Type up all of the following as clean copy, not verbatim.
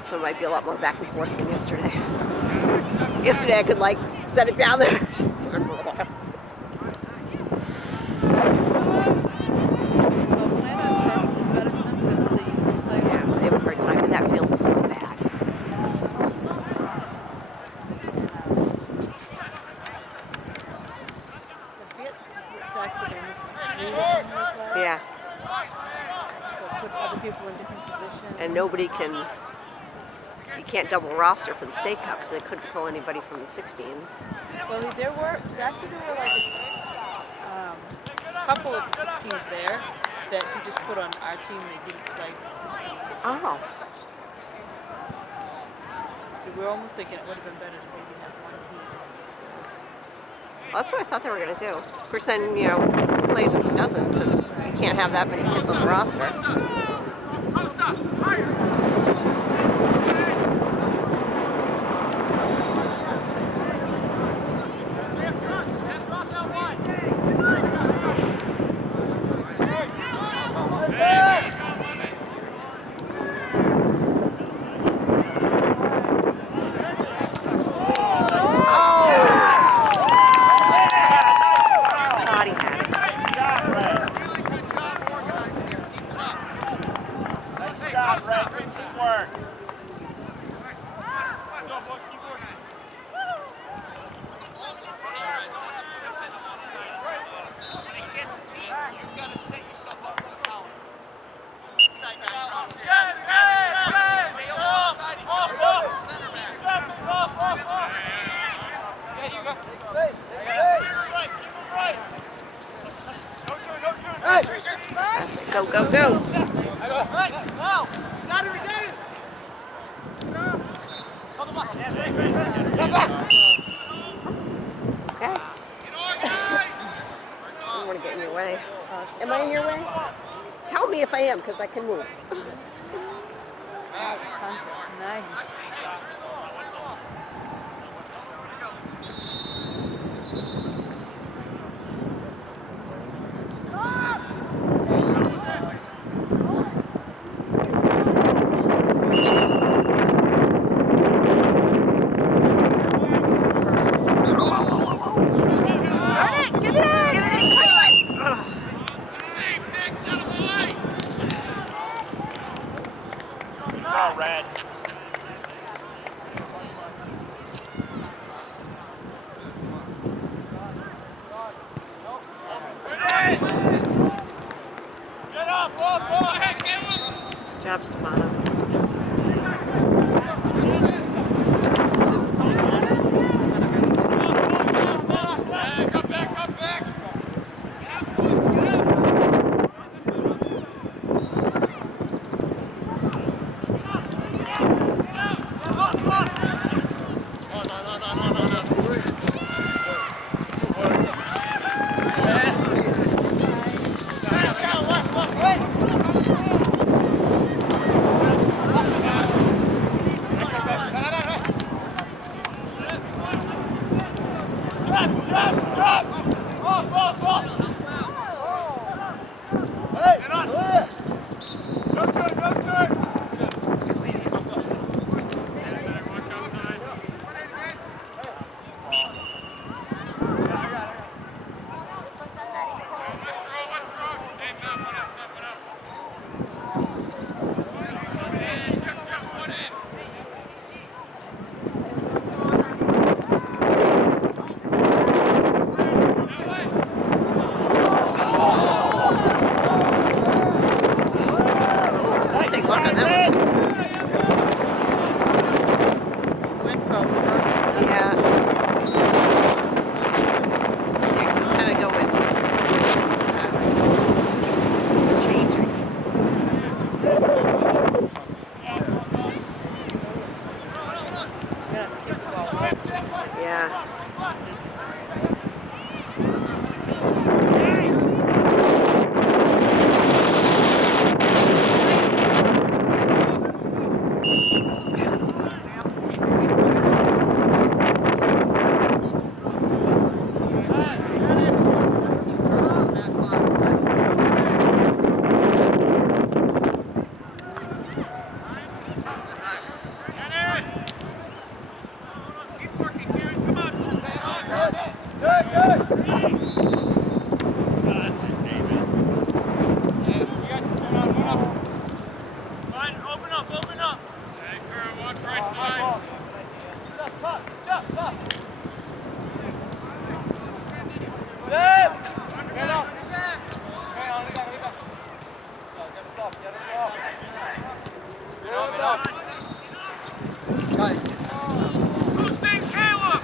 So it might be a lot more back and forth than yesterday. Yesterday I could like set it down there. Just for a while. Yeah, they have a hard time, and that field is so bad. Yeah. So put other people in different positions. And nobody can. You can't double roster for the state cup, so they couldn't pull anybody from the 16s. Well, there were like a couple of the 16s there that he just put on our team. They didn't play the 16s. Oh. We were almost thinking it would have been better to maybe have one team. Well, that's what I thought they were going to do. Of course, then, you know, who plays and who doesn't, because you can't have that many kids on the roster. Go, go, go. Okay. I don't want to get in your way. Am I in your way? Tell me if I am, because I can move. Nice. Red. Get up, go ahead, give him. Good job, Stefano. Fine, open up, open up. Okay, Kurt, watch right side. Get up. Who's being Caleb?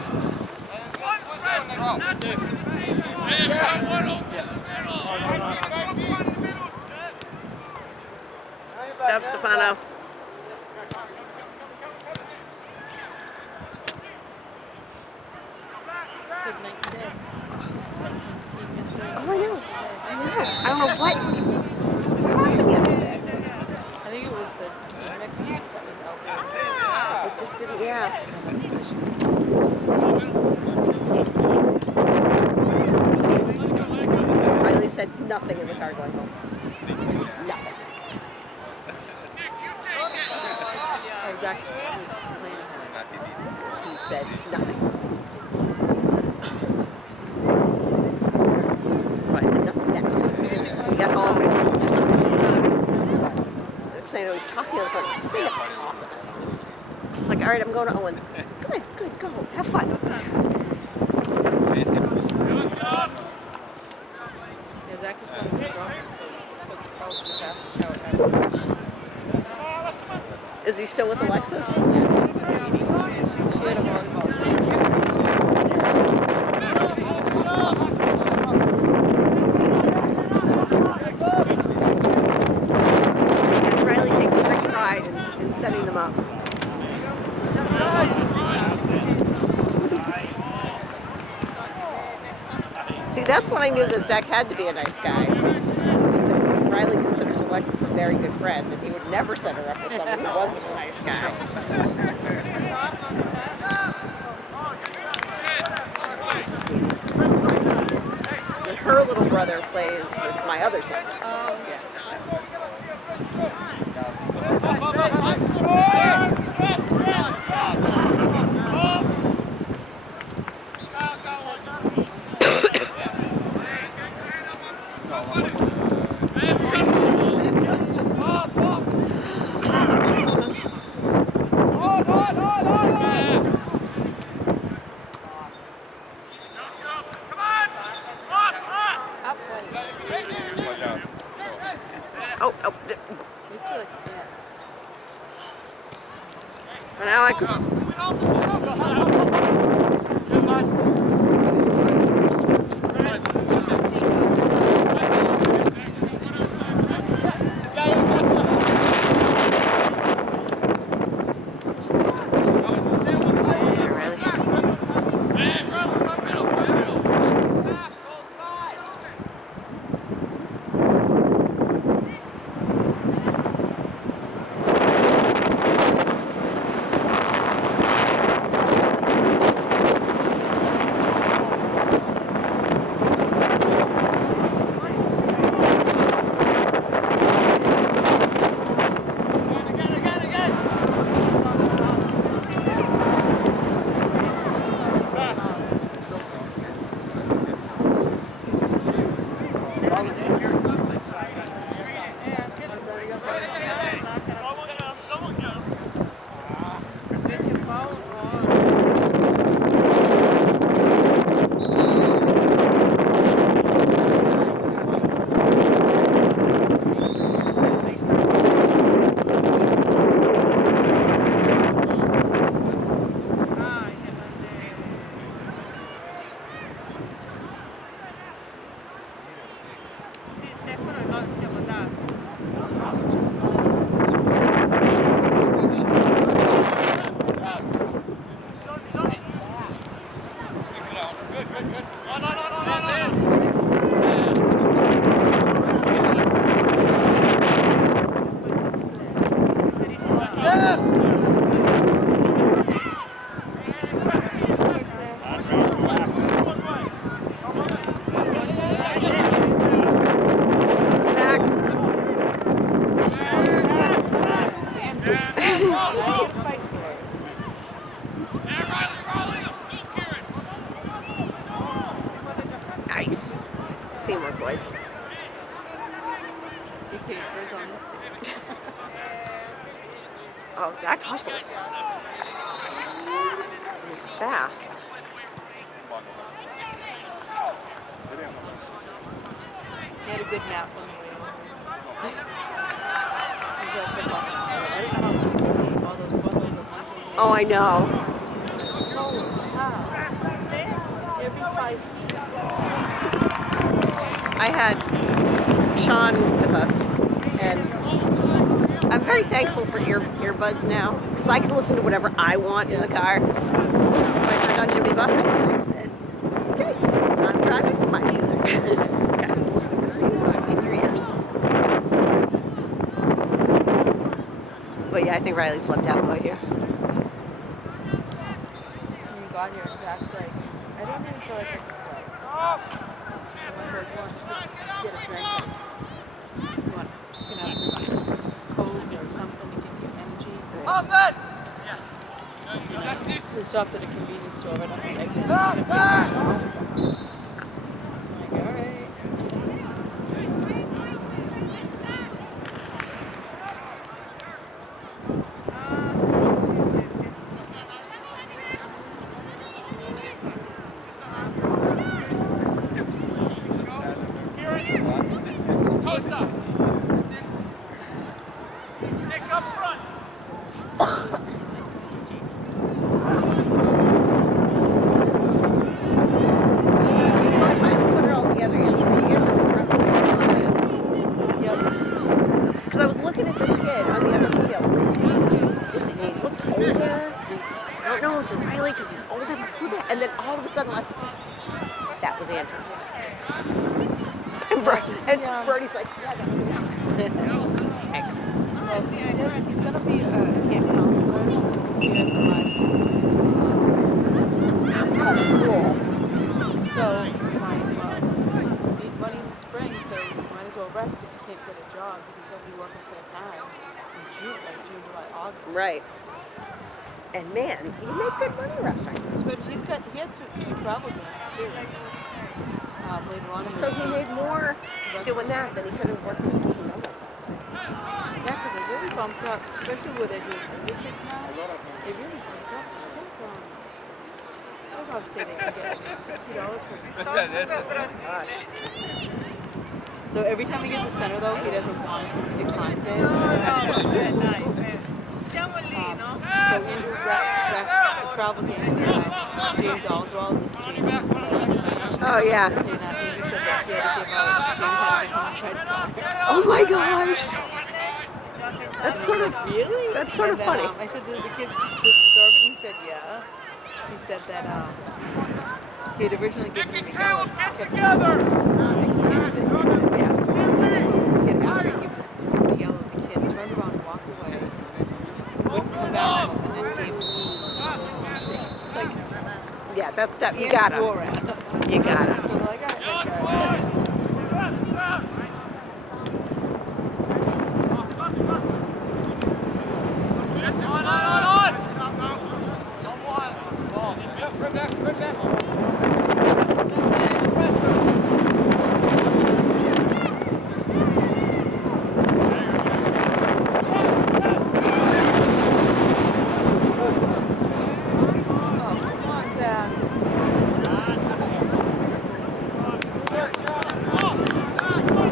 One press. That's it. Hey, we got one open. Job, Stefano. Big night today. Team yesterday. Oh, I know. I don't know what happened yesterday. I think it was the mix that was out there. It just didn't, yeah. Riley said nothing in the car going home. Nothing. Oh, Zach was complaining. He said nothing. So I said nothing back. We got home, there's something to eat. Next thing I know, he's talking on the phone. We never talk on the phone. It's like, all right, I'm going to Owens. Good, good, go. Have fun. Yeah, Zach was going with his girlfriend, so he took the couch and the fastest shower ever. Is he still with Alexis? Yeah, she had a volleyball team. Because Riley takes great pride in setting them up. See, that's when I knew that Zach had to be a nice guy. Because Riley considers Alexis a very good friend, and he would never set her up with someone who wasn't a nice guy. And her little brother plays with my other son. Oh, oh. These two like ants. And Alex. Oh, Zach hustles. He's fast. He had a good nap on the way over. He's at football. I don't know how to sleep. All those buttholes are leaving. Oh, I know. Holy cow. Every 5 feet. I had Sean with us, and I'm very thankful for earbuds now, because I can listen to whatever I want in the car. So I turned on Jimmy Buffett, and I said, okay, I'm driving my music. You guys can listen with me in your ears. But yeah, I think Riley slept half the way here. When we got here, and Zach's like, I don't even feel like I can play. And I heard one get a drink. You can have some Coke or something to give you energy. So we stopped at a convenience store right off the exit. Like, all right. Nick up front. So I finally put it all together yesterday. Andrew was referencing Yep. because I was looking at this kid on the other field. He looked older. I don't know if it's Riley because he's older, but who the? And then all of a sudden, that was Andrew. And Brody's like, yeah, that was Andrew. Thanks. Well, he's going to be a camp counselor this year for my sports camp. Cool. So my need money in the spring, so you might as well ref because you can't get a job because he'll be working full time in June, like June, July, August. Right. And man, he made good money wrestling. But he had two travel games too. Later on. So he made more doing that than he could have worked with the Yeah, because they really bumped up, especially with the kids now. They really bumped up. I think Rob say they can get like $60 for a center. Gosh. So every time he gets a center though, he doesn't want it. He declines it. So Andrew ref a travel game. James Oswald. James was the center. Oh yeah. And Andrew said that he had to give out. James had to give him a red card. Oh my gosh. That's sort of really. That's sort of And then, funny. I said, "Did the kid deserve it?" He said, "Yeah." He said that he had originally given him a yellow because he kept using the kid. Yeah. So then he spoke to the kid after he gave him the yellow. The kid turned around and walked away. Wouldn't come back to him, and then gave him it's like Yeah, that's tough. You he gotta. swore at him. You gotta. So like, all right,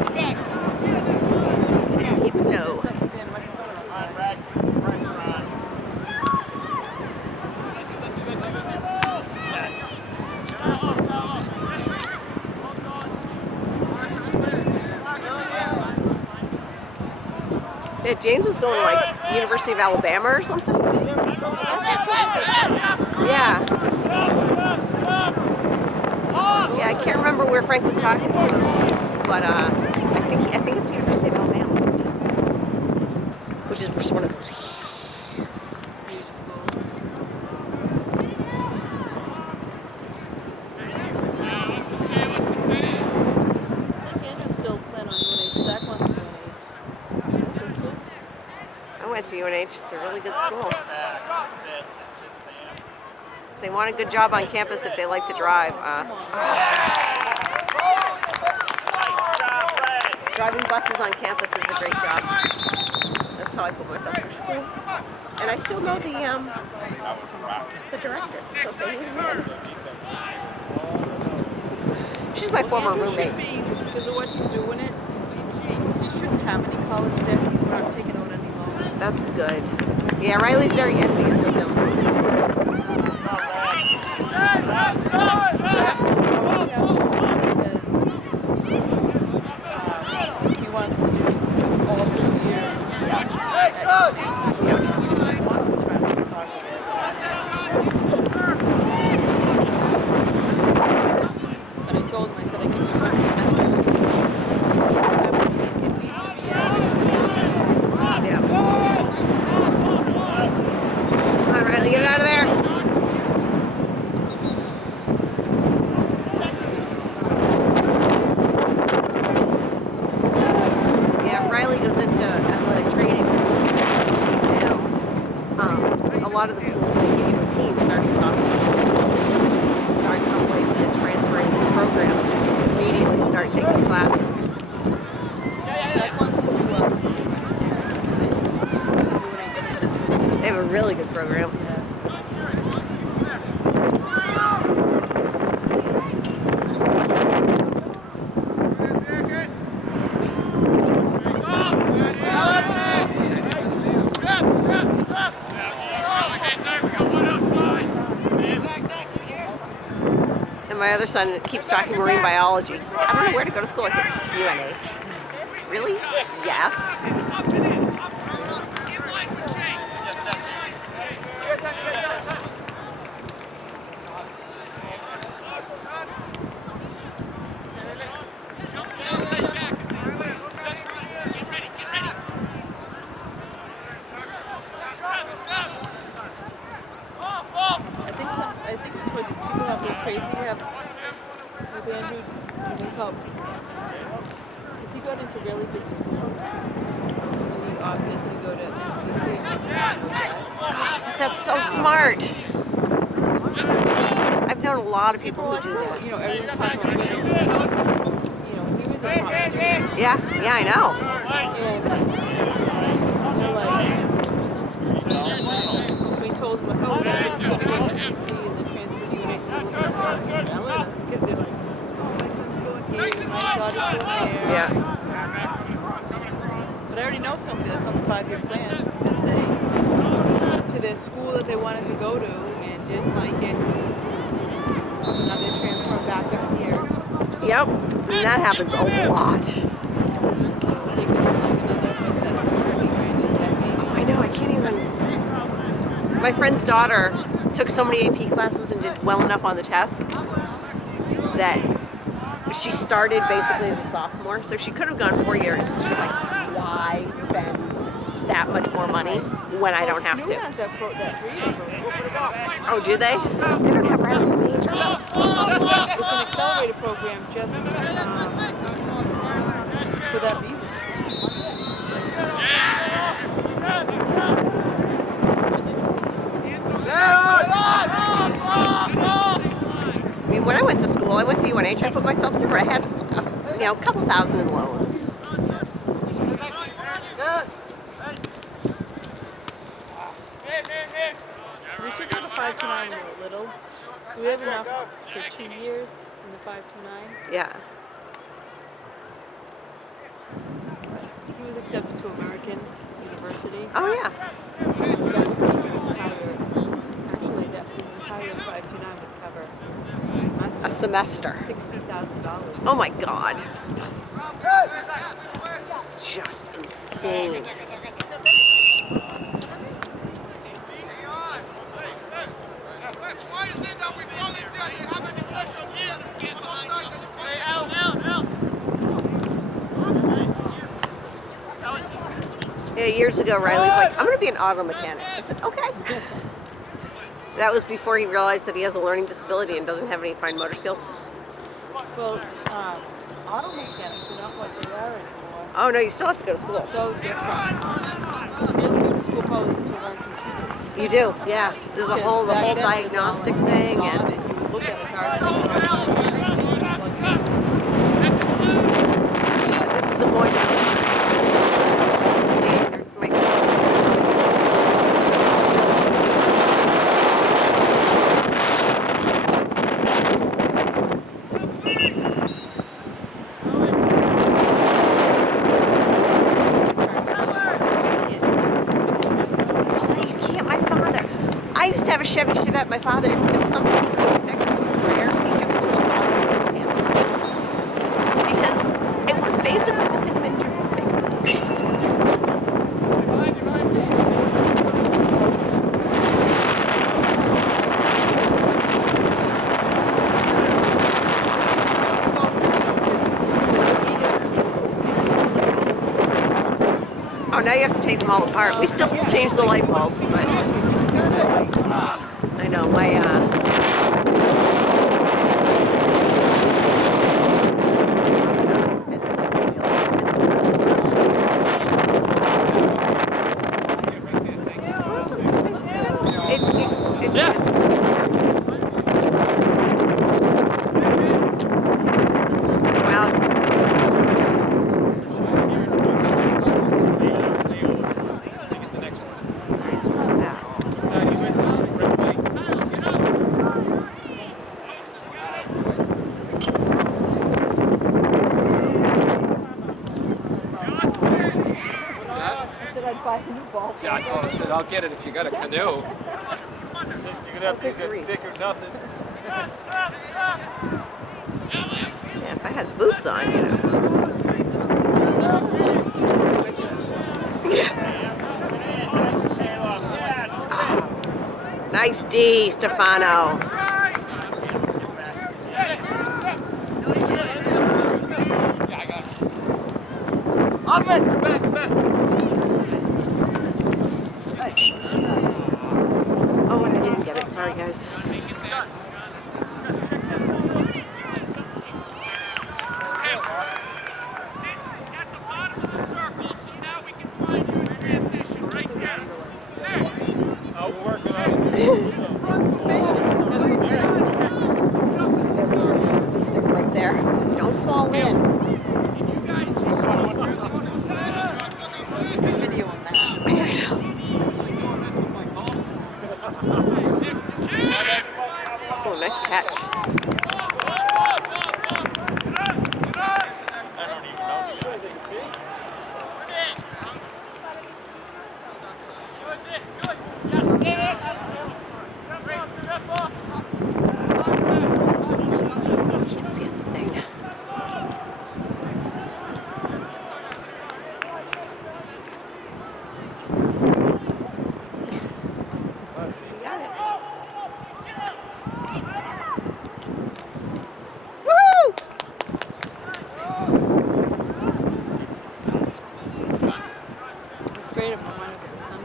okay. Even though. Yeah, James is going to like University of Alabama or something. Yeah. Yeah, I can't remember where Frank was talking to, but I think it's University of Alabama, which is just one of those Huge schools. I think Andrew's still planning on UNH. Zach wants to UNH. This week? I went to UNH. It's a really good school. They want a good job on campus if they like to drive. Driving buses on campus is a great job. how I put myself through school. And I still know the director. So say he's good. She's my former Andrew roommate. should be, because of what he's doing it, he shouldn't have any college debt. He's not taking out any loans. That's good. Yeah, Riley's very envious of him. He wants to do all 3 years. He wants to try to be soccer. And I told him, I said, I give you 1 semester. At least to be out. Yeah. Come on, Riley, get it out of there. Yeah, if Riley goes into athletic training, a lot of the schools, they give you a team starting sophomore. Start someplace and then transfer into the programs and immediately start taking classes. That wants to do They have a really good program. And my other son keeps talking marine biology. I don't know where to go to school. I said, UNH. Really? Yes. I think that's what these people have gone crazy have with Andrew when they felt, because he got into really good schools and he opted to go to NCC just to do that. That's so smart. I've known a lot of people who do that. You know, everyone's talking about him. You know, he was a top student. Yeah, I know. And they're like, we told him, oh, we're going to go to NCC and then transfer to UNH. Because they're like, oh, my son's going here, my daughter's going there. Yeah. But I already know somebody that's on the 5-year plan because they went to their school that they wanted to go to and didn't like it. So now they're transferring back up here. Yep. And that happens a lot. So taking like another, what's that, 30 grand in debt. Oh, I know. I can't even. My friend's daughter took so many AP classes and did well enough on the tests that she started basically as a sophomore. So she could have gone 4 years. She's like, why spend that much more money when I don't have SNU to? has that 3-year program. Oh, do they? They don't have Riley's major. It's an accelerated program just for that reason. I mean, when I went to school, I went to UNH. I put myself through. I had, a couple thousand in loans. We should go to 529 when we're little. Do we have enough for 2 years in the 529? Yeah. He was accepted to American University. Oh, yeah. That would cover actually, that his entire 529 would cover a semester. A semester. $60,000. Oh, my God. It's just insane. Yeah, years ago, Riley's like, I'm going to be an auto mechanic. I said, okay. That was before he realized that he has a learning disability and doesn't have any fine motor skills. Well, auto mechanics are not what they are anymore. Oh, no, you still have to go to school. So different. You have to go to school probably to learn computers. You do, yeah. There's a whole, the Back whole then it was all diagnostic like thing. hands-on, And you would look at a car and you would just plug it in. this is the boy now. My son. I used to have a Chevy Chevette. My father, if there was something he couldn't fix with a prayer, he took it to a doctor because it was basically the same internal thing. Oh, now you have to take them all apart. We still change the light bulbs, but I know my Yeah, I told him, I said, I'll get it if you got a canoe. You're gonna have to use that stick or nothing. yeah, if I had boots on, you know. Nice D, Stefano. Oh, and I didn't get it. Sorry, guys. Stick right there. Don't fall in. Video on that. Oh, nice catch. Can't see anything. Afraid of him under the sun.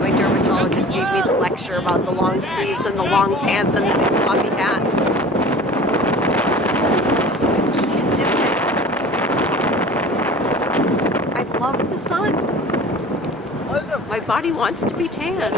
My dermatologist gave me the lecture about the long sleeves and the long pants and the big floppy hats. I can't do it. I love the sun. My body wants to be tan.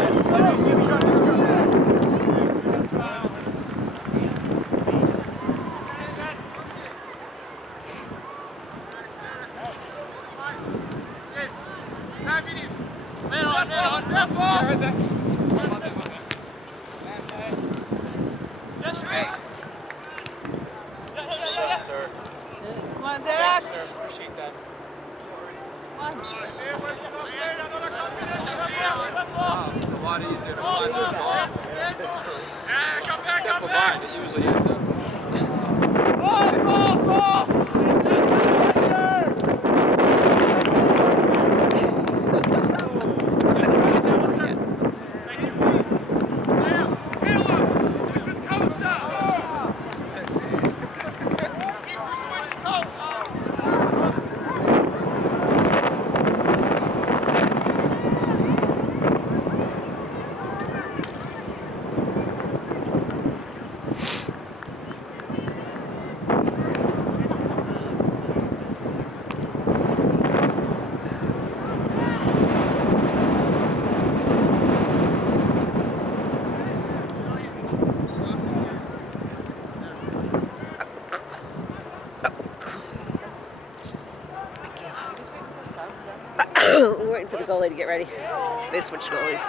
Come on, Zach. Appreciate that. Come on. It's a lot easier to find the ball. Except for mine, it usually ends up. We're waiting for the goalie to get ready. They switched goalies.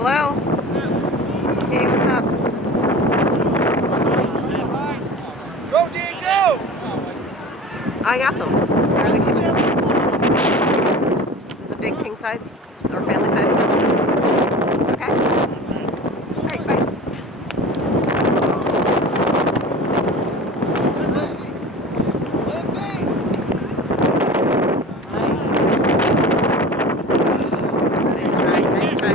Hello? Hey, what's up? Go, Dean, go! I got them. They're in the kitchen. Is it a big king size or family size? Okay. Alright, bye. Nice try, nice try.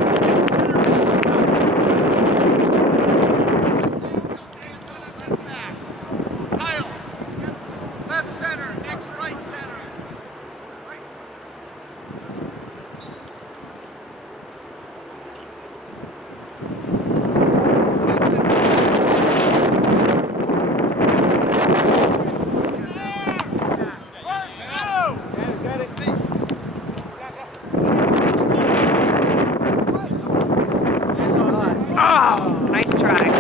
Kyle, left center, next right center. Oh, nice try.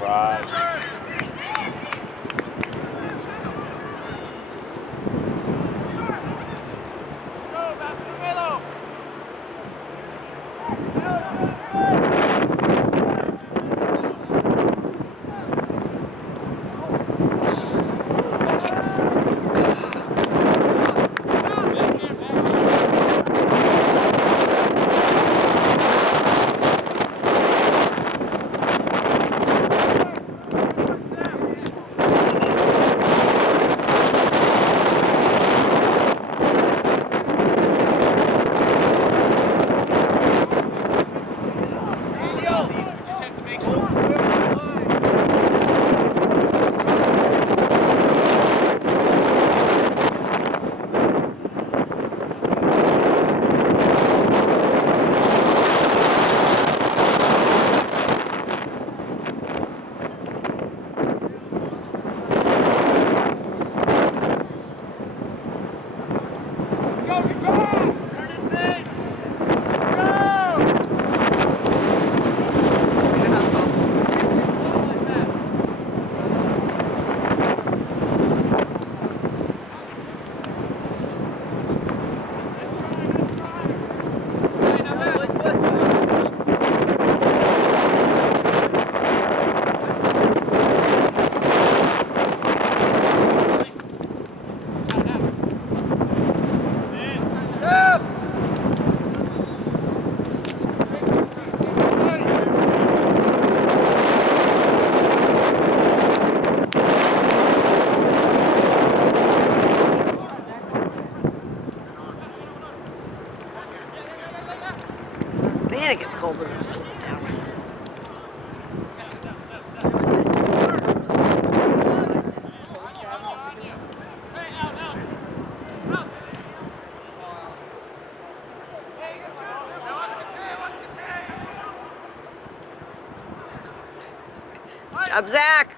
Right. Man, it gets cold when the sun goes down. Good job, Zach.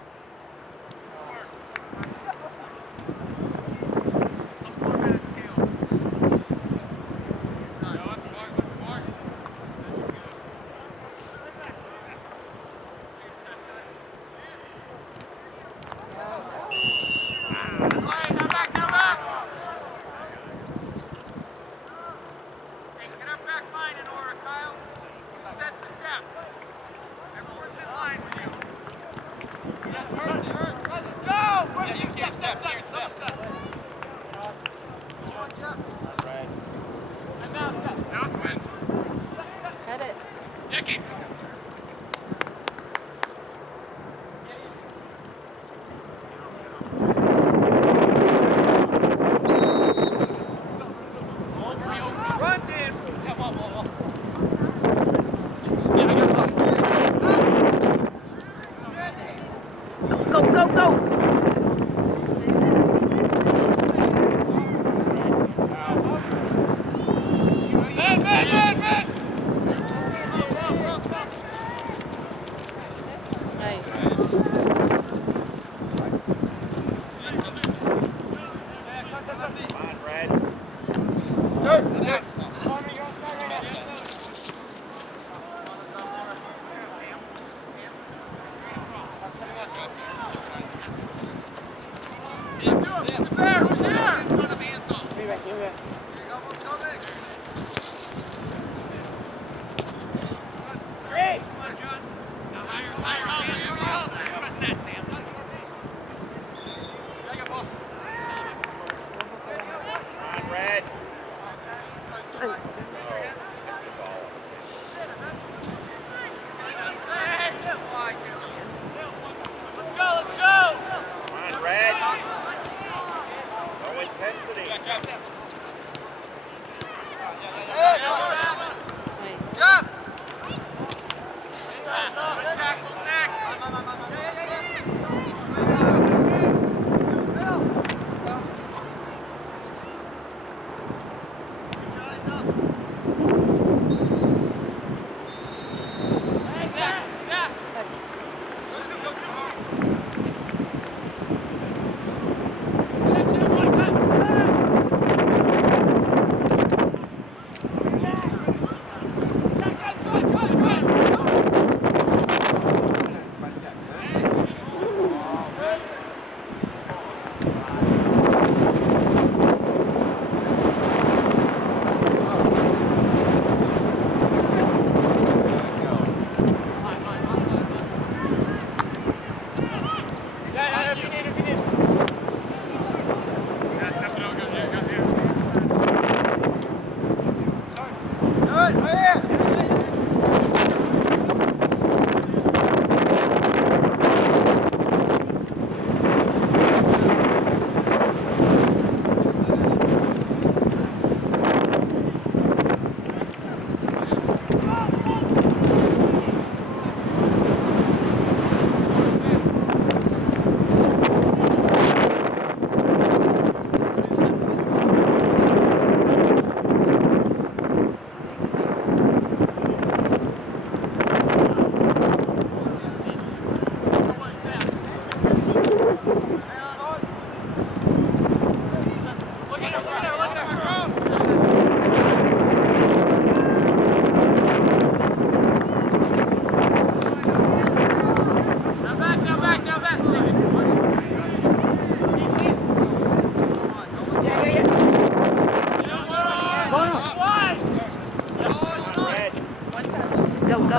go.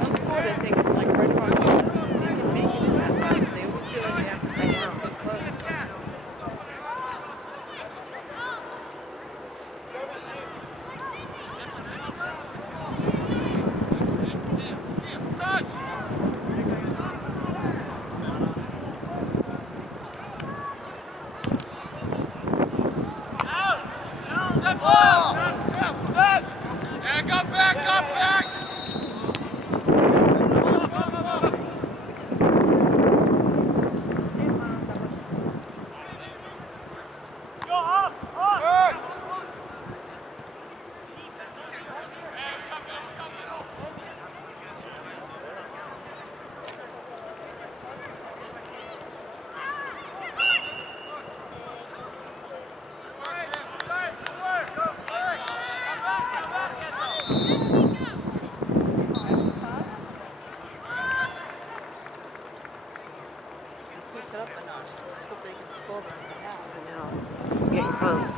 One scored, I think, from like right around corners. They can make it in that way. They always feel like they have to make it so close. Back up! Pick it up a notch. Just hope they can score them right now. I know. It's getting close.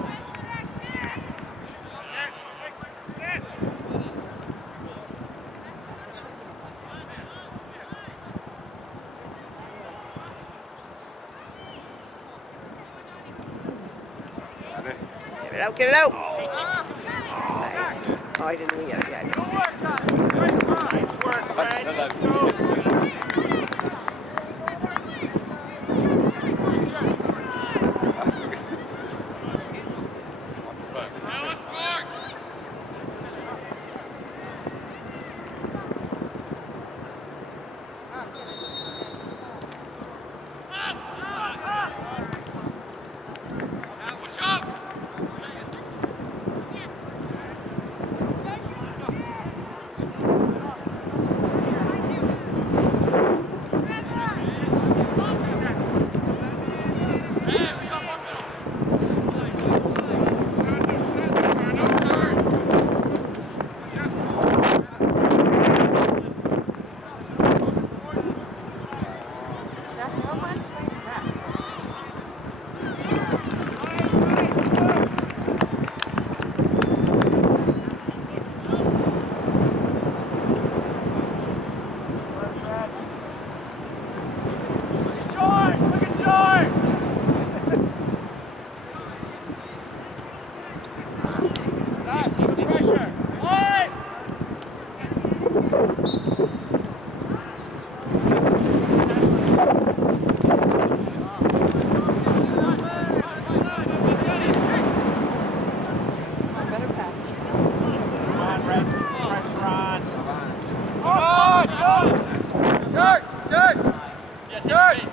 Get it out, get it out. Nice. Oh, I didn't even get it yet. Dirt!